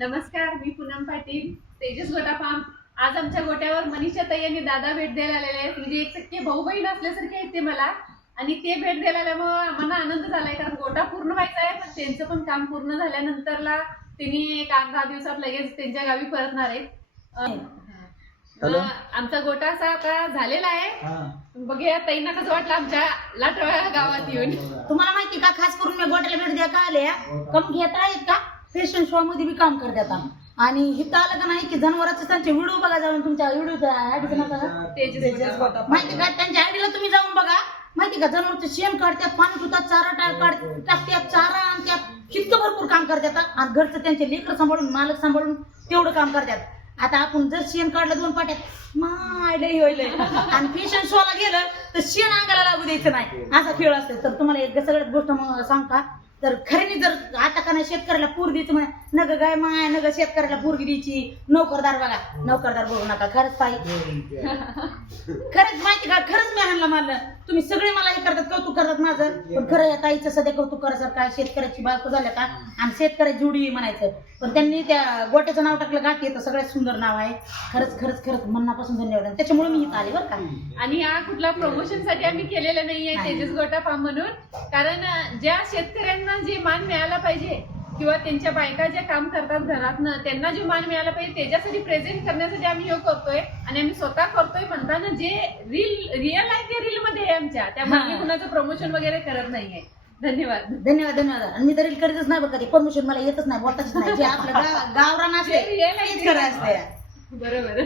नमस्कार, मी पूनम पाटील, तेजस गोटा फार्म. आज आमच्या गोट्यावर मनीषा ताई आणि दादा भेट द्यायला आलेले आहेत. म्हणजे एक सख्खे भाऊ बहीण असल्यासारखे आहेत ते मला. आणि ते भेट द्यायला आल्यामुळे आम्हाला आनंद झालाय, कारण गोटा पूर्ण व्हायचा आहे. पण त्यांचं पण काम पूर्ण झाल्यानंतरला त्यांनी एक 8-10 दिवसात लगेच त्यांच्या गावी परतणार आहेत. आमचा गोटा असा आता झालेला आहे. बघूया ताईंना कसं वाटलं आमच्या लाटवाळा गावात येऊन. तुम्हाला माहिती का, खास करून मी गोट्याला भेट द्या का आल्या कम घेता आहेत का, फॅशन शो मध्ये मी काम करतात. आणि इथं आलं का नाही की जनावरांचे त्यांचे व्हिडिओ बघा, जाऊन तुमच्या व्हिडिओ माहिती का, त्यांच्या आयडीला तुम्ही जाऊन बघा. माहिती का, जनावरचे शेण काढतात, पाणी पितात, चारा टाकतात, चारा आणतात, किती भरपूर काम करतात. आणि घरचं त्यांचे लेकर सांभाळून, मालक सांभाळून तेवढं काम करतात. आता आपण जर शेण काढलं 2 पाट्यात मायलंही होईल, आणि फॅशन शोला गेलं तर शेण अंगाला लागू द्यायचं नाही, असा खेळ असतो. तर तुम्हाला एक सगळ्यात गोष्ट सांग का, तर खऱ्याने जर आता का नाही शेतकऱ्याला पूर द्यायची म्हणे, नग गाय माय नग शेतकऱ्याला पूरगी द्यायची. नोकरदार बघा, नोकरदार बघू नका. खरंच पाहिजे, खरंच माहिती का, खरंच मी आणलं मानलं. तुम्ही सगळे मला हे करतात, कौतुक करतात माझं. पण खरं या ताईचं सध्या कौतुक करायसारखं आहे. शेतकऱ्याची बायको झाल्या का, आणि शेतकऱ्याची जुडी म्हणायचं. पण त्यांनी त्या गोट्याचं नाव टाकलं गाठी, तर सगळ्यात सुंदर नाव आहे. खरंच खरंच खरंच मनापासून धन्यवाद. त्याच्यामुळे मी इथं आले बरं का. आणि हा कुठला प्रमोशन साठी आम्ही केलेलं नाहीये तेजस गोटा फार्म म्हणून. कारण ज्या शेतकऱ्यांना जे मान मिळाला पाहिजे, किंवा त्यांच्या बायका ज्या काम करतात घरातनं, त्यांना जे मान मिळाला पाहिजे, त्याच्यासाठी प्रेझेंट करण्यासाठी आम्ही हे करतोय. आणि आम्ही स्वतः करतोय म्हणताना जे रिअल आहे ते रील मध्ये आहे आमच्या. त्यामुळे आम्ही कुणाचं प्रमोशन वगैरे करत नाहीये. धन्यवाद धन्यवाद धन्यवाद. आणि मी तरी करीतच नाही बरं का, ते प्रमोशन मला येतच नाही, बोलताच नाही. जे आपलं गावरान असते तेच खरं असते. बरोबर.